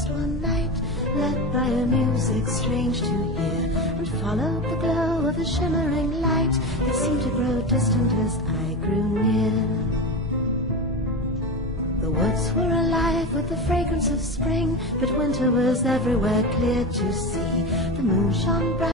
forest one night, led by a music strange to hear, and followed the glow of a shimmering light that seemed to grow distant as I grew near. The woods were alive with the fragrance of spring, but winter was everywhere clear to see. The moon shone bright.